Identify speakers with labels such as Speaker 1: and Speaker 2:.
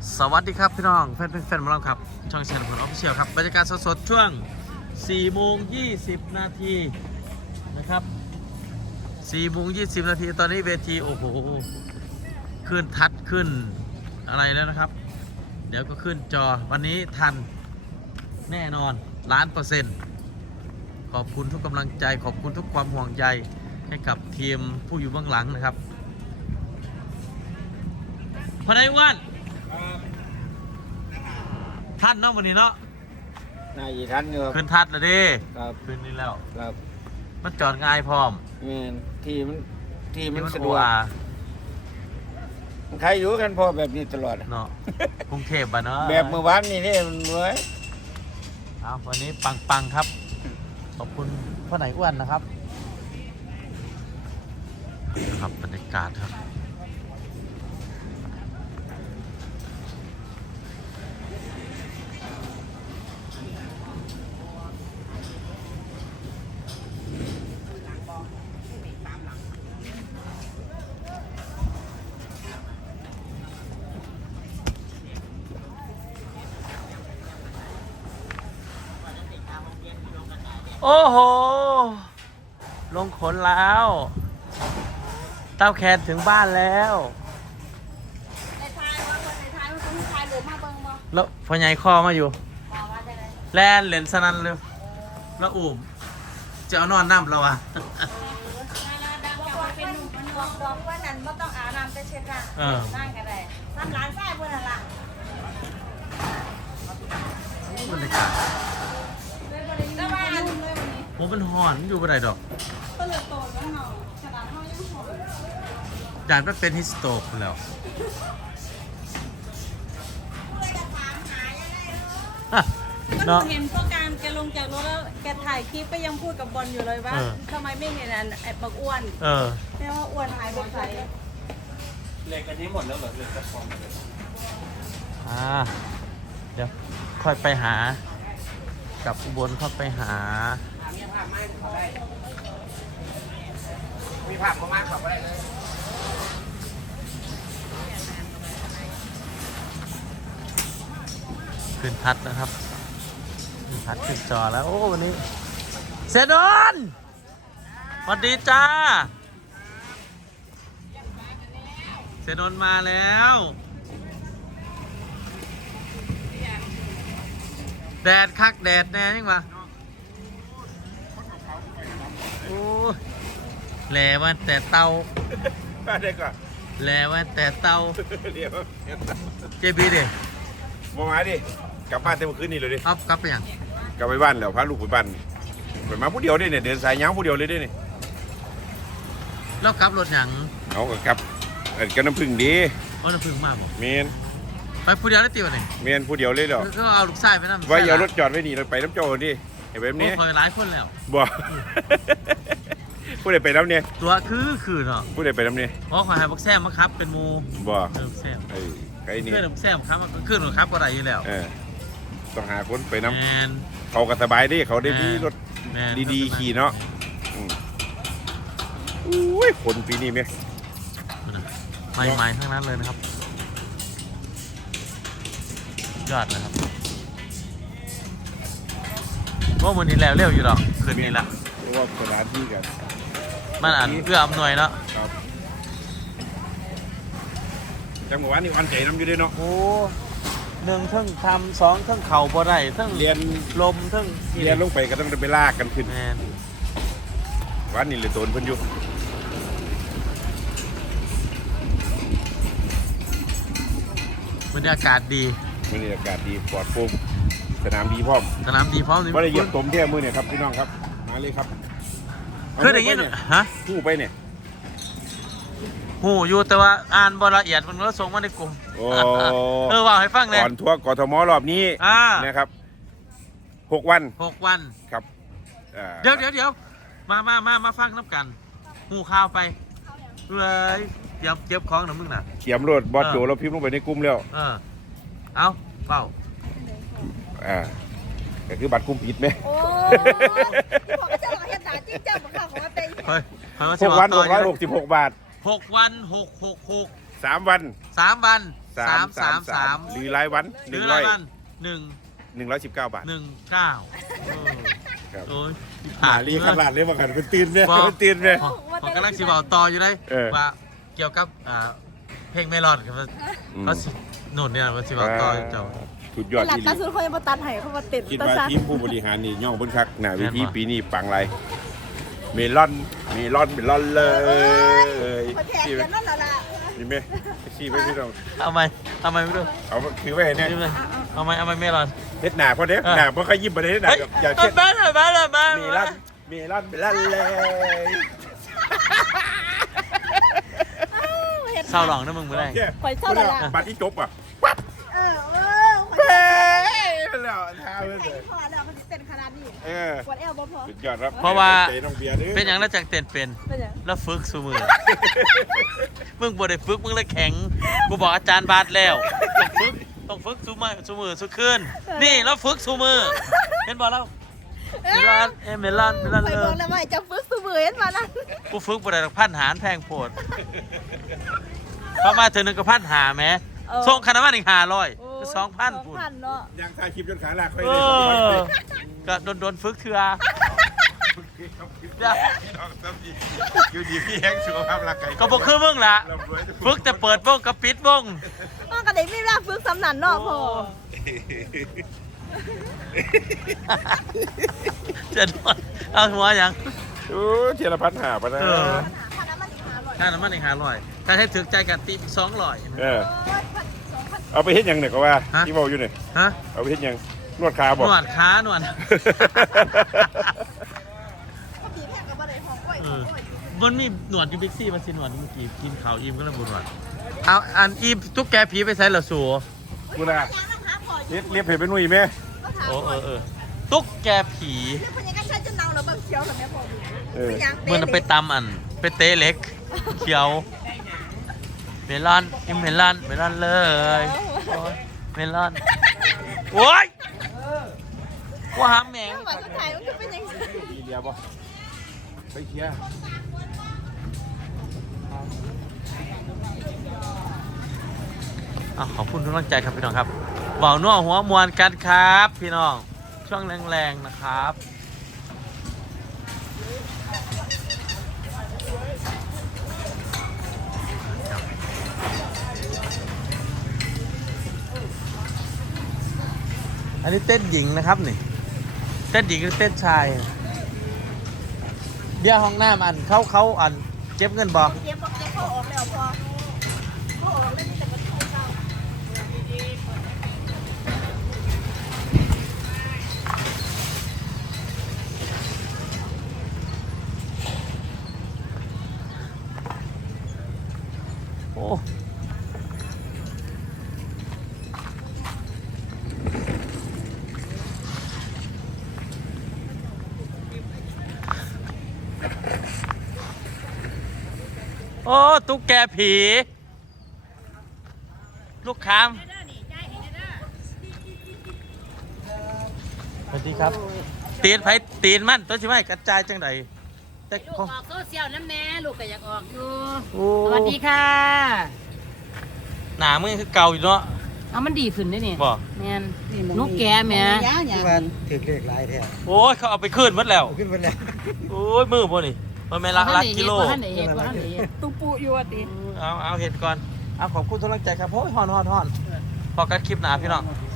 Speaker 1: สวัสดีครับพี่น้องแฟนมาแล้วครับช่องแชร์ผลออฟฟิเชียลครับบรรยากาศสดๆช่วง4 โมง 20 นาทีนะครับ4 โมง 20 นาทีตอนนี้เวทีโอ้โหขึ้นทัดขึ้นอะไรแล้วนะครับเดี๋ยวก็ขึ้นจอวันนี้ทันแน่นอน1,000,000%ขอบคุณทุกกำลังใจขอบคุณทุกความห่วงใยให้กับทีมผู้อยู่เบื้องหลังนะครับพอได้วันท่านเนาะวันนี้เนาะ
Speaker 2: นายท่านอยู่
Speaker 1: ขึ้นทัดแล้วดิ
Speaker 2: ครับ
Speaker 1: ขึ้นนี่แล้ว
Speaker 2: ครับ
Speaker 1: มันจอดง่ายพร้อม
Speaker 2: แม่นที่มันสะดวกใครอยู่กันพอแบบนี้ตลอด
Speaker 1: เนาะกรุงเทพอะเนาะ
Speaker 2: แบบเมื่อวานนี่มันเหมือน
Speaker 1: วันนี้ปังครับขอบคุณพ่อไหนอ้วนนะครับบรรยากาศครับโอ้โหลงขนแล้วเต้าแคนถึงบ้านแล้ว
Speaker 3: ในท้ายว่าคนในท้ายว่าคนที่ท้ายหรือมาเบิ่งบ่
Speaker 1: แล้วพ่อใหญ่คอมาอยู่
Speaker 3: บอกว่าได้เลย
Speaker 1: แลนเหรียญสนั่นเลยแล้วอุ่มจะเอานอนน้ำเราอะ
Speaker 3: ดังจากว่าเป็นนุ่มมันบอกว่านั้นไม่ต้องอาบน้ำแต่เช็ดร่างนั่งกันได้ซ้ำร้านไส้เพื่อนนั่นล่ะ
Speaker 1: บรรยากาศ
Speaker 3: ก็ว่าอัน
Speaker 1: ผมเป็นหอนอยู่บ่ได้ดอก
Speaker 3: ก็เลยโตแล้วเนาะขนาดเฮายังหอน
Speaker 1: อยากเป็นฮิสโตกแล้ว
Speaker 3: เนาะเห็นพวกการแกลงจากรถแล้วแกถ่ายคลิปก็ยังพูดกับบอลอยู่เลยว่าทำไมไม่เห็นอันไอ้บักอ้วนแค่ว่าอ้วนหายไปไหน
Speaker 2: เหล็กอันนี้หมดแล้วเหรอเหล็กกระป๋อง
Speaker 1: เดี๋ยวค่อยไปหากับอุบลเข้าไปหา
Speaker 2: มีภาพประมาณขับไปเลย
Speaker 1: ขึ้นทัดนะครับขึ้นทัดขึ้นจอแล้วโอ้วันนี้เสดนสวัสดีจ้าเสดนมาแล้วแดดคักแดดแน่ยังวะโอ้แหล่ว่าแต่เตา
Speaker 2: ได้ก่อน
Speaker 1: แหล่ว่าแต่เตา
Speaker 2: เดี๋ยว
Speaker 1: เจบีดิ
Speaker 2: มาดิกลับบ้านเต็มคืนนี่เลยดิ
Speaker 1: ครับกลับไปยัง
Speaker 2: กลับไปบ้านแล้วพาลูกไปบ้านไปมาผู้เดียวได้เนี่ยเดินสายยาวผู้เดียวเลยได้เนี่ย
Speaker 1: แล้วกลับรถยัง
Speaker 2: เอากลับกันน้ำผึ้งดี
Speaker 1: น้ำผึ้งมากบ่
Speaker 2: เมน
Speaker 1: ไปผู้เดียวได้ตีวันไหน
Speaker 2: เมนผู้เดียวเลยเหรอ
Speaker 1: ก็เอาลูกชายไปนั่ง
Speaker 2: ว่าอย่ารถจอดไว้นี่เราไปน้ำโจดิไอ้แบบนี้
Speaker 1: คอยหลายคนแล้ว
Speaker 2: บ่ผู้ใดไปน้ำเนี่ย
Speaker 1: ตัวคือเนาะ
Speaker 2: ผู้ใดไปน้ำเนี่ย
Speaker 1: เพราะขอให้บักแซมมาครับเป็นมู
Speaker 2: บ่
Speaker 1: แซม
Speaker 2: ไอ้นี่
Speaker 1: เพื่อนบักแซมครับมันขึ้นหรือครับก็ได้อยู่แล้ว
Speaker 2: ต้องหาคนไปน้ำเขาก็สบายดิเขาได้มีรถดีๆขี่เนาะอุ้ยคนปีนี้ไหม
Speaker 1: ใหม่ๆทั้งนั้นเลยนะครับยอดนะครับว่าวันนี้แล้วเร็วอยู่หรอกคืนนี้ละ
Speaker 2: เพราะว่าสถานที่กัน
Speaker 1: มันอ่านเพื่ออำนวยเนาะ
Speaker 2: ครับจังหวะนี้วันใจน้ำอยู่ด้วยเนาะ
Speaker 1: โอ้1เท่งทำ2เท่งเข่าบ่ได้เท่ง
Speaker 2: เรียน
Speaker 1: ลมเท่ง
Speaker 2: เรียนลงไปก็ต้องไปลากกันขึ้นวันนี้เลยโดนเพิ่นอยู่
Speaker 1: บรรยากาศดี
Speaker 2: บรรยากาศดีปลอดโปร่งสนามดีพร้อม
Speaker 1: นี่
Speaker 2: ว่าได้เยี่ยมชมเที่ยวมือเนี่ยครับพี่น้องครับมาเลยครับ
Speaker 1: คืออย่างนี้ฮะ
Speaker 2: หูไปเนี่ย
Speaker 1: หูอยู่แต่ว่าอ่านบละเอียดมันก็ส่งมาในกลุ่มว่าให้ฟังเลย
Speaker 2: ก่อนทัวร์กทมรอบนี้นะครับ6 วันครับ
Speaker 1: เดี๋ยวมาฟังน้ำกันหูข้าวไปเลยเก็บของหน่อยมึงน่ะ
Speaker 2: เขียมรถบอสโจเราพิมพ์ลงไปในกลุ่มแล้ว
Speaker 1: เอาเฝ้า
Speaker 2: ก็คือบัตรกลุ่มผิดไหม
Speaker 3: โอ้ที่บอกว่าจะรอเห็นหนาจริงจังเหมือนกันว่าเป็น
Speaker 2: 6 วัน666 บาท
Speaker 1: 6 วัน666
Speaker 2: 3 วัน
Speaker 1: 333
Speaker 2: หรือรายวัน
Speaker 1: หรือรายวัน
Speaker 2: 119 บาท
Speaker 1: 119
Speaker 2: ครับ
Speaker 1: โอ้ย
Speaker 2: หาลีขนาดเลยว่ากันเป็นตีนเนี่ยเป็นตีนเนี่ย
Speaker 1: ผมกำลังสิบอกต่ออยู่ได้
Speaker 2: เออ
Speaker 1: ว่าเกี่ยวกับเพลงเมลอนครับเขาสิหนุนเนี่ยมันสิบอกต่อเจ้า
Speaker 2: สุดยอด
Speaker 3: หลัก
Speaker 2: ที่
Speaker 3: ตาสุดเขาจะมาตัดให้เขามาติด
Speaker 2: คิด
Speaker 3: ตา
Speaker 2: ว่า
Speaker 3: ซัน
Speaker 2: ทีมผู้บริหารนี่ย่องบนคักหน้าเวทีปีนี้ปังไรเมลอนเลยชี้ไปนี่ไหมชี้ไปพี่น้อง
Speaker 1: ทำไมไม่รู้
Speaker 2: เอาคือไว้เนี่ย
Speaker 1: เอาไมเมลอน
Speaker 2: เฮ็ดหน้าเพราะเด้หน้าเพราะเขายิ้มไปเลยหน้าอย่าเช็ด
Speaker 1: บ้าน
Speaker 2: เมลอนเลย
Speaker 1: เศร้าหลองนะมึงไม่ได้
Speaker 3: ข่อยเศร้าแล้วล่ะ
Speaker 2: บัตรที่จบอ่ะ
Speaker 3: เออ
Speaker 2: เฮ้ยแล้วท้าเลย
Speaker 3: ไอ้ที่พอแล้วมันเต้นขนาดนี้ ปวดเอวบ่พอ
Speaker 2: สุดยอดครับ
Speaker 1: เพราะว่า
Speaker 2: ใจน้องเบียร์ด้อ
Speaker 1: เป็นอย่างแล้วจากเต้นเป็น
Speaker 3: เป็นยัง
Speaker 1: แล้วฝึกสูมือ มึงบ่ได้ฝึกมึงเลยแข็งกูบอกอาจารย์บาสแล้วต้องฝึกสูมือสูขึ้นนี่แล้วฝึกสูมือเห็นบอกแล้วเมลอน
Speaker 3: ข่อย
Speaker 1: เล
Speaker 3: บอก
Speaker 1: ย
Speaker 3: แล้วว่าจะฝึกสมือเห็นมานั่น
Speaker 1: กูฝึกบ่ได้ดอกพันหารแพงโพดพอมาถึงนึงก็พันหาแหมส่งคณะมันอีก500 2,000ปุ่น
Speaker 3: เนาะ
Speaker 2: ยังถ่ายคลิปจนขาลากค่อย
Speaker 1: เอ
Speaker 2: เลย
Speaker 1: อก็โดนฝึกเถื่อ
Speaker 2: อยู่ดีพี่แห้งสุขภาพร่างกาย
Speaker 1: ก็บอกคือมึงล่ะฝึกแต่เปิดวงกับปิดวง
Speaker 3: มันก็ได้ไม่รักฝึกสำนันเนาะพ่อ
Speaker 1: จะโดนเอาหัวยัง
Speaker 2: โอ้เทียรพัฒน์หาปะนะ
Speaker 1: ค่าน้ำมันอีก500ถ้าให้ถึกใจกันตี200
Speaker 2: เอาไปเฮ็ดยังเนี่ยก็ว่าที่บอกอยู่เนี่ย
Speaker 1: ฮะ
Speaker 2: เอาไปเฮ็ดยังนวดขาบอก
Speaker 1: หนวดขาหนวดมันมีหนวดอยู่บิ๊กซี่มันสิหนวดเมื่อกี้กินข้าวอิ่มก็เลยบุญหนวดเอาอันอิ่มตุ๊กแกผีไปใส่เหรอสัว
Speaker 2: กูนะเรียบเห็นเป็นหนุ่ยไหม
Speaker 1: โอ้ตุ๊กแกผี
Speaker 3: มันยังก็ใช้จนเน่าแล้วบางเชียวแบบนี้พ่อ
Speaker 1: เมื่อไปตำอันไปเตะเล็กเขียวเมลอนเมลอนเลยเมลอนโอ้ยว่าหาแมง
Speaker 3: ว่าสุดท้ายมันก็เป็นอย่างนี้
Speaker 2: มีเดียบ่ไปเคลียร์
Speaker 1: ขอบคุณทุกกำลังใจครับพี่น้องครับเบาหนัวหัวมวนกันครับพี่น้องช่วงแรงๆนะครับอันนี้เต้นหญิงนะครับนี่เต้นหญิงหรือเต้นชายเบี้ยห้องหน้ามันเขาอันเก็บเงินบอก
Speaker 3: เก็บเขาออกแล้วพอเขาออกแล้วนี่แต่มันเข้าเจ้า
Speaker 1: โอ้โอ้ตุ๊กแกผีลูกค้าสวัสดีครับตีนไผตีนมันตัวชิไม่กระจายจังไดแต่
Speaker 4: ลูกออกโซเชียลน้ำแน่ลูกก็อยากออกอยู่
Speaker 1: โอ้
Speaker 4: สวัสดีค่ะ
Speaker 1: หนามึงคือเก่าอยู่เนาะ
Speaker 4: เอามันดีขึ้นได้นี่
Speaker 1: บ่
Speaker 4: แม่นนุกแกแม่
Speaker 5: ที่วันถือเลขหลายแท้
Speaker 1: โอ้ยเขาเอาไปขึ้นหมดแล้ว
Speaker 5: ขึ้นไปแล้ว
Speaker 1: โอ้ยมือพวกนี่มันไม่รักกิโล
Speaker 4: ท่านไหนเห็นท่านไหนเห็น
Speaker 3: ตูปูอยู่อ่ะติ
Speaker 1: เอาเห็ดก่อนเอาขอบคุณทุกกำลังใจครับโอ้ยฮอนพอกันคลิปหนาพี่น้อง